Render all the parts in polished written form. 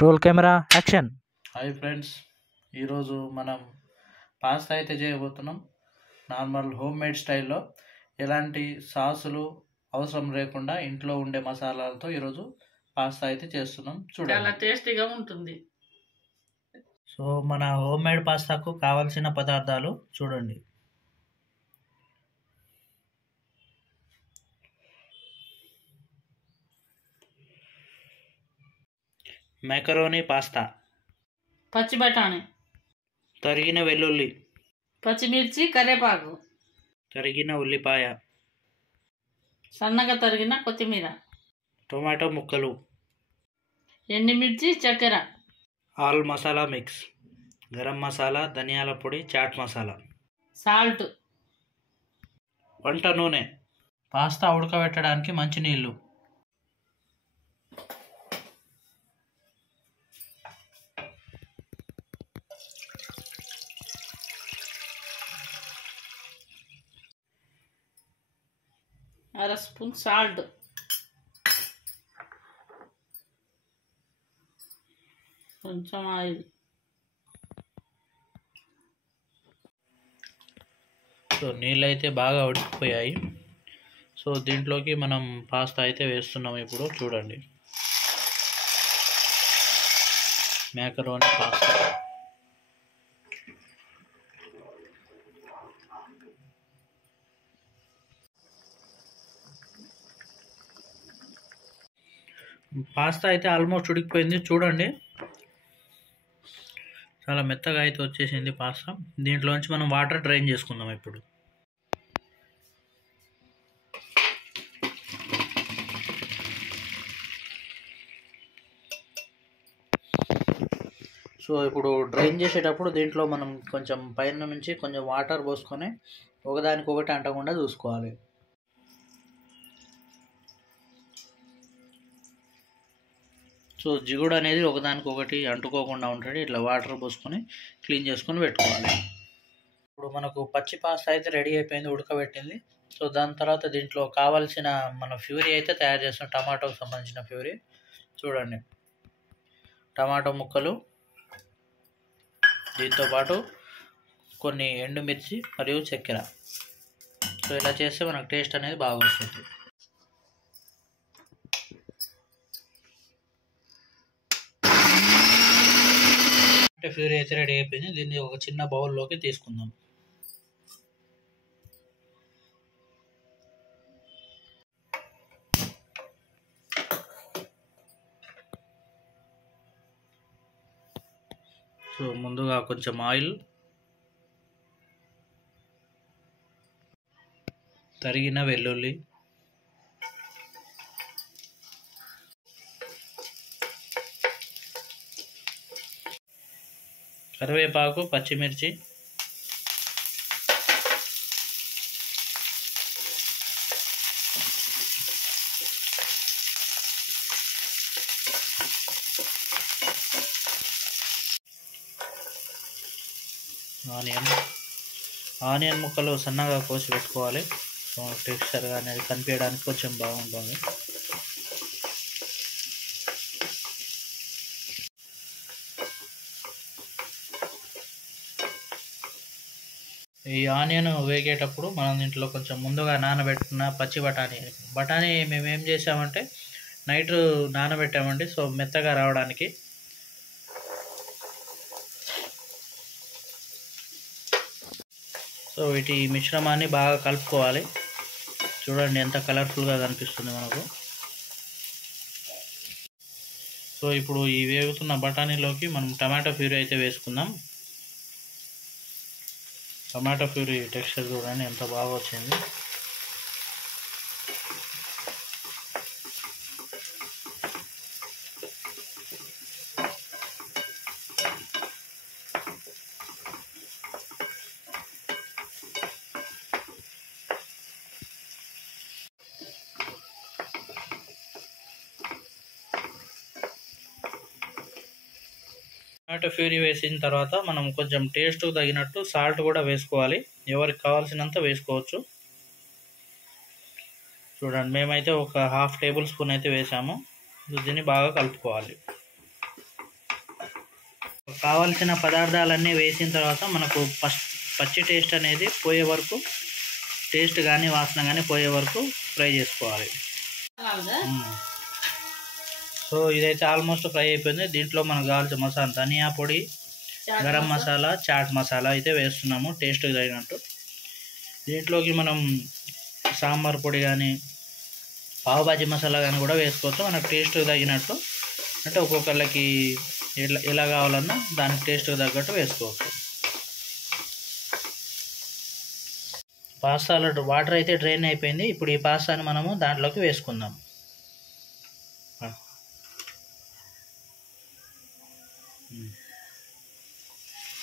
Roll camera action. Hi friends, ఈరోజు మనం pasta అయితే చేయబోతున్నాం. నార్మల్ హోమ్ మేడ్ స్టైల్లో, ఎలాంటి సాసులు అవసరం లేకుండా ఇంట్లో ఉండే మసాలాలతో ఈరోజు పాస్తా అయితే చేస్తున్నాం. చాలా చూడండి, టేస్టీగా ఉంటుంది. సో మన హోమ్ మేడ్ పాస్తాకు కావాల్సిన పదార్థాలు చూడండి. మెకరోనీ పాస్తా, పచ్చి బఠానీ, తరిగిన వెల్లుల్లి, పచ్చిమిర్చి, కరివేపాకు, తరిగిన ఉల్లిపాయ, సన్నగా తరిగిన కొత్తిమీర, టొమాటో ముక్కలు, ఎండుమిర్చి, చక్కెర, ఆల్ మసాలా మిక్స్, గరం మసాలా, ధనియాల పొడి, చాట్ మసాలా, సాల్ట్, వంట నూనె, పాస్తా ఉడకబెట్టడానికి మంచినీళ్ళు, అర స్పూన్ సాల్ట్, కొంచెం ఆయిల్. సో నీళ్ళు అయితే బాగా ఉడికిపోయాయి. సో దీంట్లోకి మనం పాస్తా అయితే వేస్తున్నాం. ఇప్పుడు చూడండి, మ్యాకరోనీ పాస్తా. పాస్తా అయితే ఆల్మోస్ట్ ఉడికిపోయింది. చూడండి, చాలా మెత్తగా అయితే వచ్చేసింది పాస్తా. దీంట్లోంచి మనం వాటర్ డ్రైన్ చేసుకుందాం ఇప్పుడు. సో ఇప్పుడు డ్రైన్ చేసేటప్పుడు దీంట్లో మనం కొంచెం పైన నుంచి కొంచెం వాటర్ పోసుకొని ఒకదానికొకటి అంటకుండా చూసుకోవాలి. సో జిగుడు అనేది ఒకదానికొకటి అంటుకోకుండా ఉంటుంది. ఇట్లా వాటర్ పోసుకొని క్లీన్ చేసుకొని పెట్టుకోవాలి. ఇప్పుడు మనకు పచ్చి పాస్తా అయితే రెడీ అయిపోయింది, ఉడకబెట్టింది. సో దాని తర్వాత దీంట్లో కావాల్సిన మన ప్యూరీ అయితే తయారు చేస్తాం. టమాటోకి సంబంధించిన ప్యూరీ చూడండి, టమాటో ముక్కలు, దీంతోపాటు కొన్ని ఎండుమిర్చి మరియు చక్కెర. సో ఇలా చేస్తే మనకు టేస్ట్ అనేది బాగా వస్తుంది. ప్యూరీ అయితే రెడీ అయిపోయింది. దీన్ని ఒక చిన్న బౌల్లోకి తీసుకుందాం. సో ముందుగా కొంచెం ఆయిల్, తరిగిన వెల్లుల్లి, కరివేపాకు, పచ్చిమిర్చి, ఆనియన్ ముక్కలు సన్నగా కోసి పెట్టుకోవాలి. సో టెక్స్చర్గా అనేది కనిపించడానికి కొంచెం బాగుంటుంది. ఈ ఆనియన్ వేగేటప్పుడు మనం దీంట్లో కొంచెం ముందుగా నానబెట్టుకున్న పచ్చి బఠానీ మేము ఏం చేసామంటే నైట్ నానబెట్టామండి. సో మెత్తగా రావడానికి. సో వీటి మిశ్రమాన్ని బాగా కలుపుకోవాలి. చూడండి ఎంత కలర్ఫుల్గా కనిపిస్తుంది మనకు. సో ఇప్పుడు ఈ వేగుతున్న బఠానీలోకి మనం టమాటో ప్యూరీ అయితే వేసుకుందాం. టమాటో ప్యూరీ టెక్స్చర్ చూడండి ఎంత బాగా వచ్చింది. టమాటో ప్యూరీ వేసిన తర్వాత మనం కొంచెం టేస్ట్ తగినట్టు సాల్ట్ కూడా వేసుకోవాలి. ఎవరికి కావాల్సినంత వేసుకోవచ్చు. చూడండి, మేమైతే ఒక 1/2 టేబుల్ స్పూన్ అయితే వేసాము. దీన్ని బాగా కలుపుకోవాలి. కావాల్సిన పదార్థాలన్నీ వేసిన తర్వాత మనకు పచ్చి టేస్ట్ అనేది పోయే వరకు, టేస్ట్ కానీ వాసన కానీ పోయే వరకు ఫ్రై చేసుకోవాలి. సో ఇదైతే ఆల్మోస్ట్ ఫ్రై అయిపోయింది. దీంట్లో మనకు కావాల్సిన మసాలా ధనియా పొడి, గరం మసాలా, చాట్ మసాలా అయితే వేస్తున్నాము టేస్ట్కి తగినట్టు. దీంట్లోకి మనం సాంబార్ పొడి కానీ పావుబాజీ మసాలా కానీ కూడా వేసుకోవచ్చు మనకు టేస్ట్కి తగినట్టు. అంటే ఒక్కొక్కళ్ళకి ఎలా కావాలన్నా దానికి టేస్ట్కి తగ్గట్టు వేసుకోవచ్చు. పాస్తాలో వాటర్ అయితే డ్రైన్ అయిపోయింది. ఇప్పుడు ఈ పాస్తాని మనము దాంట్లోకి వేసుకుందాం.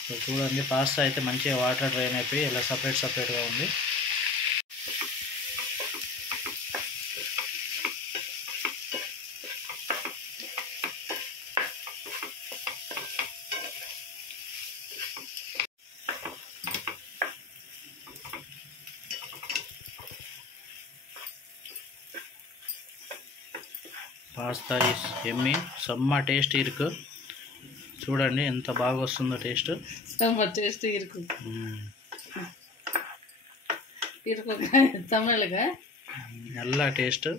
సో చూడండి, పాస్తా అయితే మంచిగా వాటర్ డ్రైన్ అయిపోయి ఇలా సపరేట్గా ఉంది. పాస్తా ఇస్ ఎమ్మి, సమ్మ టేస్ట్ ఇరుకు. చూడండి ఎంత బాగా వస్తుందో టేస్ట్. టేస్ట్ ఇరుకు తమిళగా నల్ల టేస్ట్.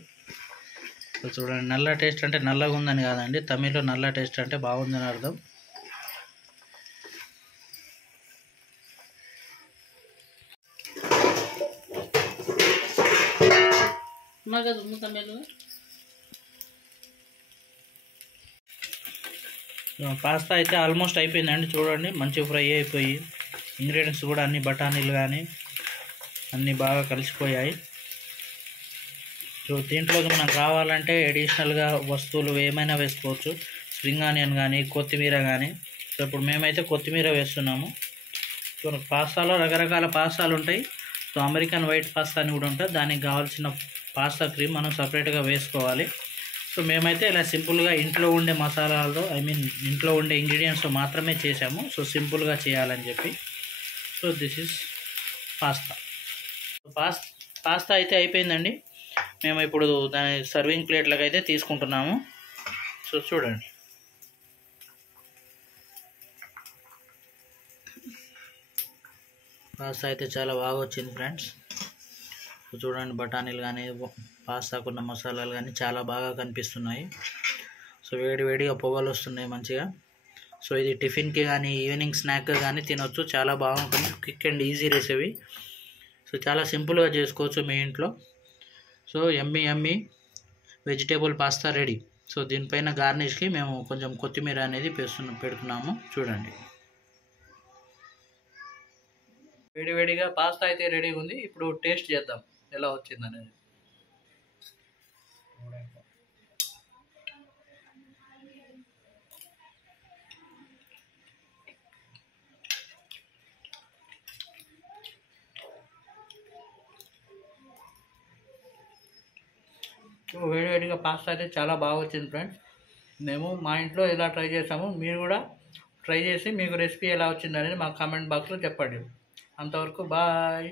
చూడండి, నల్ల టేస్ట్ అంటే నల్లగా ఉందని కాదండి, తమిళ్లో నల్ల టేస్ట్ అంటే బాగుందని అర్థం. పాస్తా అయితే ఆల్మోస్ట్ అయిపోయిందండి. చూడండి మంచిగా ఫ్రై అయిపోయి ఇంగ్రీడియంట్స్ కూడా అన్ని బఠానీలు కానీ అన్నీ బాగా కలిసిపోయాయి. సో దీంట్లోకి మనం కావాలంటే అడిషనల్గా వస్తువులు ఏమైనా వేసుకోవచ్చు. స్ప్రింగ్ ఆనియన్ కానీ కొత్తిమీర కానీ. సో ఇప్పుడు మేమైతే కొత్తిమీర వేస్తున్నాము. సో పాస్తాలో రకరకాల పాస్తాలు ఉంటాయి. సో అమెరికన్ వైట్ పాస్తా అని కూడా ఉంటుంది. దానికి కావాల్సిన పాస్తా క్రీమ్ మనం సపరేట్గా వేసుకోవాలి. సో మేమైతే ఇలా సింపుల్గా ఇంట్లో ఉండే మసాలాలతో ఇంట్లో ఉండే ఇంగ్రీడియంట్స్తో మాత్రమే చేసాము. సో సింపుల్గా చేయాలని చెప్పి. So this is pasta. Pasta అయితే అయిపోయిందండి. మేము ఇప్పుడు దాని సర్వింగ్ ప్లేట్లకు అయితే తీసుకుంటున్నాము. సో చూడండి, పాస్తా అయితే చాలా బాగా వచ్చింది ఫ్రెండ్స్. చూడండి, బఠానీలు కానీ పాస్తాకున్న మసాలాలు కానీ చాలా బాగా కనిపిస్తున్నాయి. సో వేడిగా పొగలు వస్తున్నాయి మంచిగా. సో ఇది టిఫిన్కి కానీ ఈవినింగ్ స్నాక్ కానీ తినొచ్చు. చాలా బాగుంటుంది. Quick and easy recipe. So చాలా సింపుల్గా చేసుకోవచ్చు మీ ఇంట్లో. So yummy vegetable pasta ready. So దీనిపైన గార్నిష్కి మేము కొంచెం కొత్తిమీర అనేది పెడుతున్నాము. చూడండి, వేడిగా పాస్తా అయితే రెడీ ఉంది. ఇప్పుడు టేస్ట్ చేద్దాం ఎలా వచ్చిందనేది. వేడిగా పాస్తా అయితే చాలా బాగా వచ్చింది ఫ్రెండ్స్. మేము మా ఇంట్లో ఇలా ట్రై చేసాము. మీరు కూడా ట్రై చేసి మీకు రెసిపీ ఎలా వచ్చిందనేది మా కామెంట్ బాక్స్లో చెప్పండి. అంతవరకు బాయ్.